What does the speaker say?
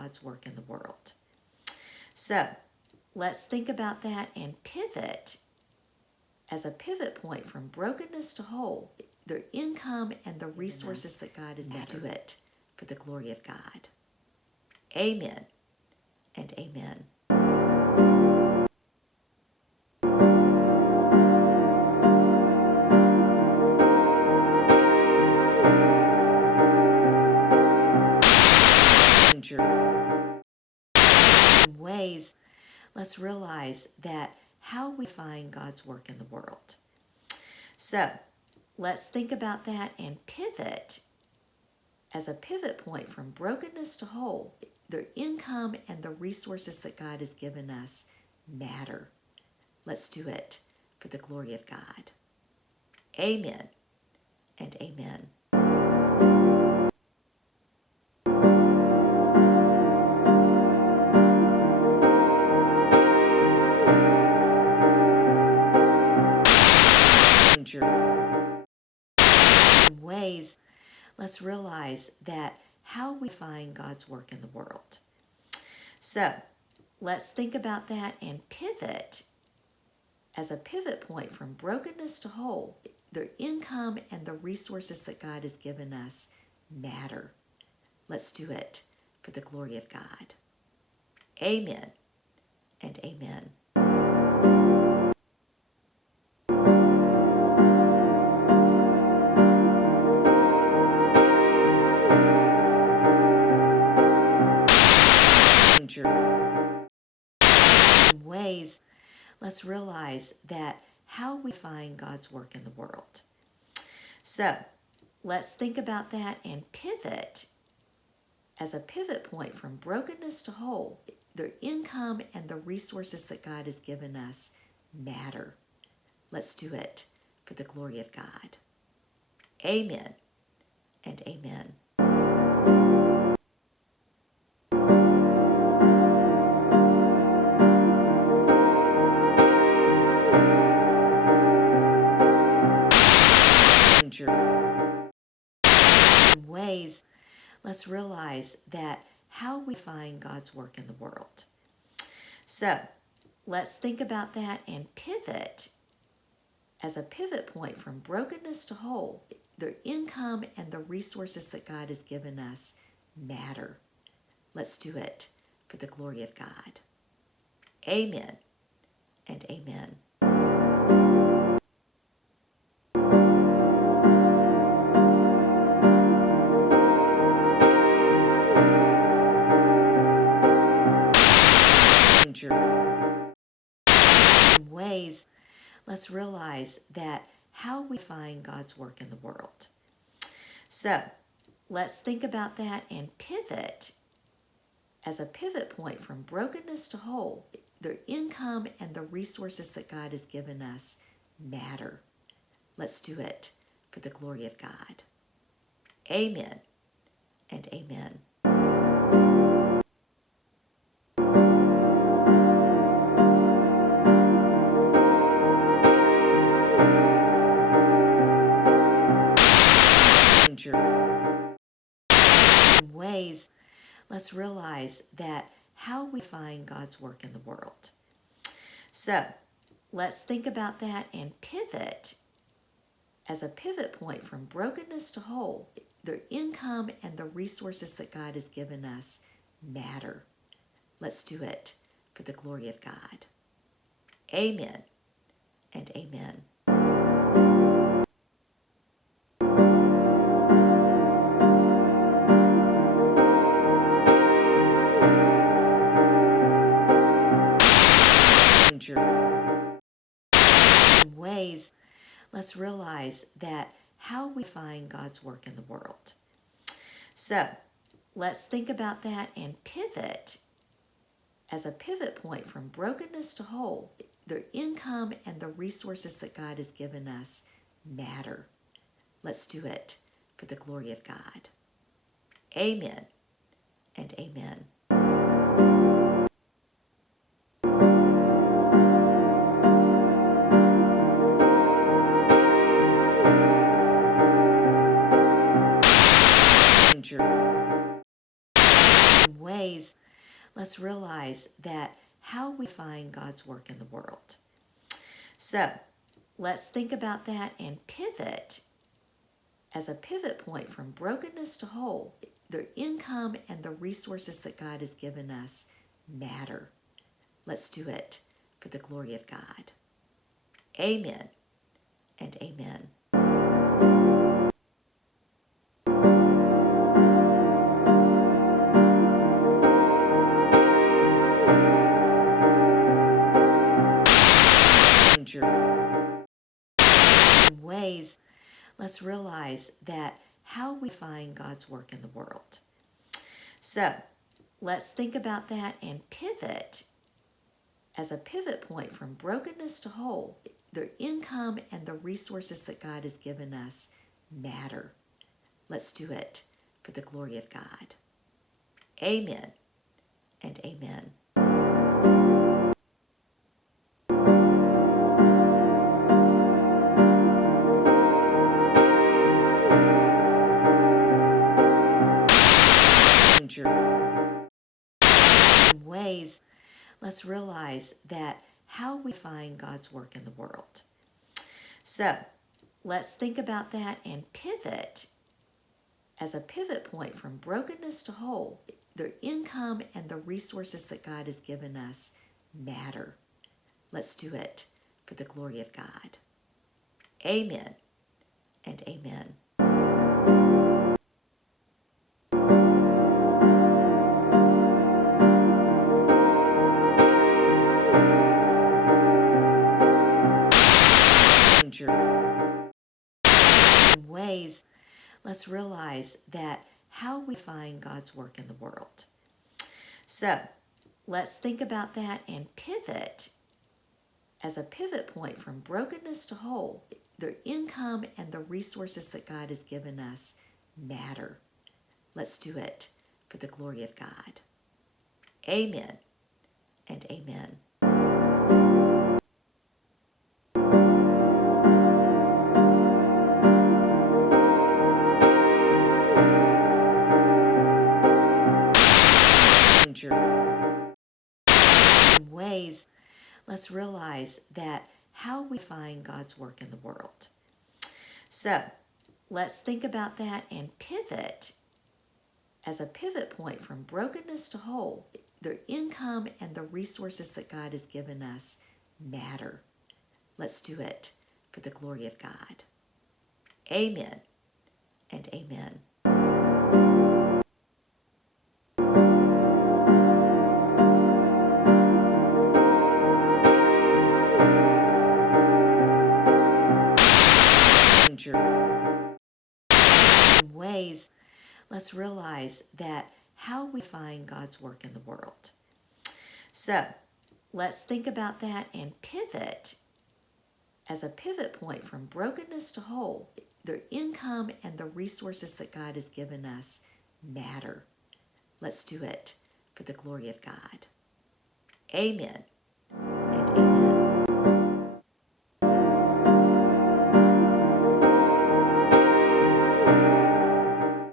God's work in the world. So let's think about that and pivot as a pivot point from brokenness to whole, the income and the resources that God has given to it for the glory of God. Amen and amen. In ways, let's realize that how we find God's work in the world. So let's think about that and pivot as a pivot point from brokenness to whole, the income and the resources that God has given us matter. Let's do it for the glory of God. Amen and amen. In ways, let's realize that how we find God's work in the world. So let's think about that and pivot as a pivot point from brokenness to whole, the income and the resources that God has given us matter. Let's do it for the glory of God. Amen and amen. In ways, let's realize that how we find God's work in the world. So let's think about that and pivot as a pivot point from brokenness to whole, the income and the resources that God has given us matter. Let's do it for the glory of God. Amen and amen. In ways, let's realize that how we find God's work in the world. So let's think about that and pivot as a pivot point from brokenness to whole, the income and the resources that God has given us matter. Let's do it for the glory of God. Amen and amen. In ways, let's realize that how we find God's work in the world. So let's think about that and pivot as a pivot point from brokenness to whole, the income and the resources that God has given us matter. Let's do it for the glory of God. Amen and amen. In ways, let's realize that how we find God's work in the world. So let's think about that and pivot as a pivot point from brokenness to whole, the income and the resources that God has given us matter. Let's do it for the glory of God. Amen and amen. In ways, let's realize that how we find God's work in the world. So let's think about that and pivot as a pivot point from brokenness to whole, the income and the resources that God has given us matter. Let's do it for the glory of God. Amen and amen. ways, let's realize that how we find God's work in the world. So let's think about that and pivot as a pivot point from brokenness to whole. The income and the resources that God has given us matter. Let's do it for the glory of God. Amen and amen. Ways, let's realize that how we find God's work in the world. So let's think about that and pivot as a pivot point from brokenness to whole. The income and the resources that God has given us matter. Let's do it for the glory of God. Amen and amen. Ways, let's realize that how we find God's work in the world. So let's think about that and pivot as a pivot point from brokenness to whole. The income and the resources that God has given us matter. Let's do it for the glory of God. Amen and amen. Ways, let's realize that how we find God's work in the world. So let's think about that and pivot as a pivot point from brokenness to whole. The income and the resources that God has given us matter. Let's do it for the glory of God. Amen and amen. Ways, let's realize that how we find God's work in the world. So let's think about that and pivot as a pivot point from brokenness to whole. The income and the resources that God has given us matter. Let's do it for the glory of God. Amen and amen. Ways, let's realize that how we find God's work in the world. So let's think about that and pivot as a pivot point from brokenness to whole. The income and the resources that God has given us matter. Let's do it for the glory of God. Amen